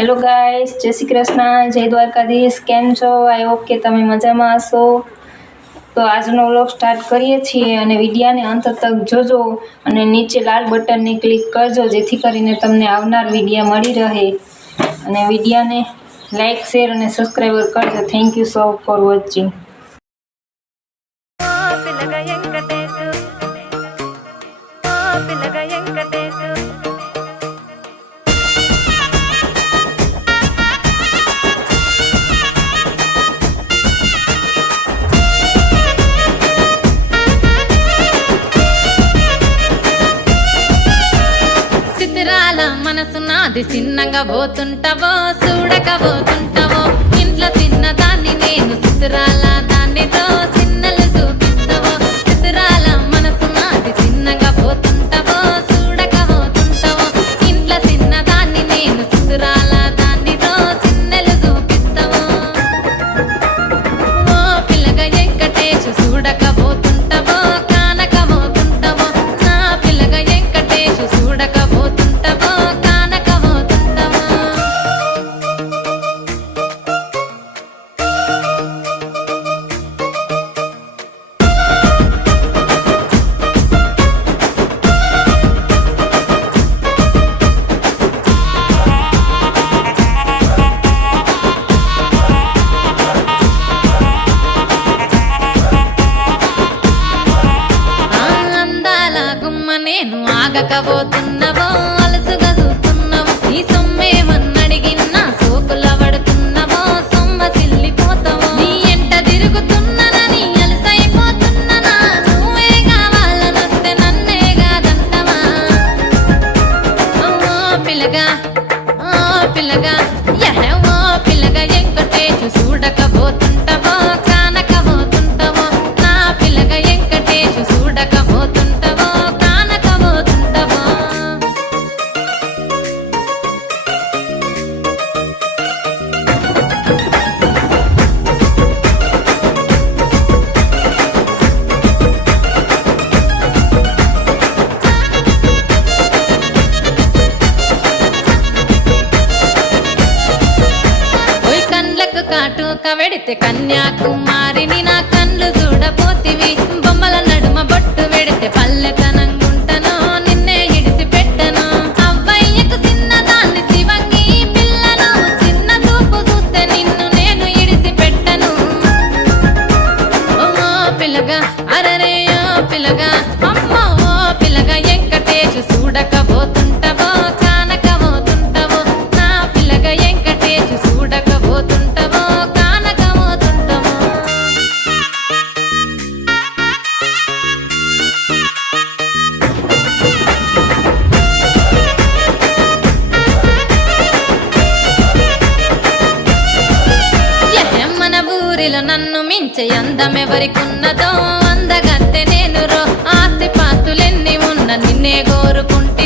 Hello guys, જય શ્રી કૃષ્ણ, જય દ્વારકાધીશ। કેમ છો? આઈ હોપ કે તમે મજામાં હશો। તો આજનો વ્લોગ સ્ટાર્ટ કરીએ છીએ અને વિડીયાને અંત તક જોજો અને નીચે લાલ બટનને ક્લિક કરજો જેથી કરીને તમને આવનાર વિડીયા મળી રહે અને વિડીયાને લાઈક શેર અને સબસ્ક્રાઈબર કરજો। Thank you so for watching. మనసు నాది చిన్నగా పోతుంటావో చూడక పోతుంటావో ఇంట్లో చిన్నదాన్ని నేను చిత్రాల దానితో చిన్నలు చూపిస్తావో చిత్రాల మనసు నాది చిన్నగా పోతుంటావో చూడక పోతుంటావో ఇంట్లో చిన్నదాన్ని నేను చిత్రాల దానితో చిన్నలు చూపిస్తావో ఓ పిల్లగా వెంకటేశు చూడక పోతుంటావో కానక పోతుంటావో నా పిల్లగా వెంకటేశు చూడక పోతుంటావో నేను ఆగకపోతున్నావో అలసుగా చూస్తున్నావో ఈ సొమ్మేమన్నడిగిన్నా సోకుల పడుతున్నావో సొమ్మ సిల్లిపోతావో నీ ఎంట తిరుగుతున్నానని అలసైపోతున్నానా నువ్వే కావాలనొస్తే నన్నే కాదంటవా ఓ పిల్లగా ఓ పిల్లగా ఓ పిల్లగా వెంకటేశు చూడకపోతుంటావో కానకపోతుంటావో నా పిల్లగా వెంకటేశు చూడకపోతుంటావో కాటుక వెడితే కన్యాకుమారిని నా కళ్ళు చూడపోతివి బొమ్మల నడుమ బొట్టు వెడితే పల్లెతనంగుంటను నిన్నే ఇడిసి పెట్టను అవ్వయ్యకు చిన్నదాన్ని శివంగి పిల్లను చిన్న చూపు చూస్తే నిన్ను నేను ఇడిసి పెట్టను ఓ పిల్లగా అరరే ఓ పిల్లగా అమ్మో ఓ పిల్లగా వెంకటేశు చూడకపోతుంటావో కానకపోతుంటావో నా పిల్లగా వెంకటేశు చూడకపోతుంటావో నన్ను మించే అందమెవరికున్నదో అందగత్తె నేను రో ఆస్తి పాస్తులెన్ని ఉన్న నిన్నే కోరుకుంటే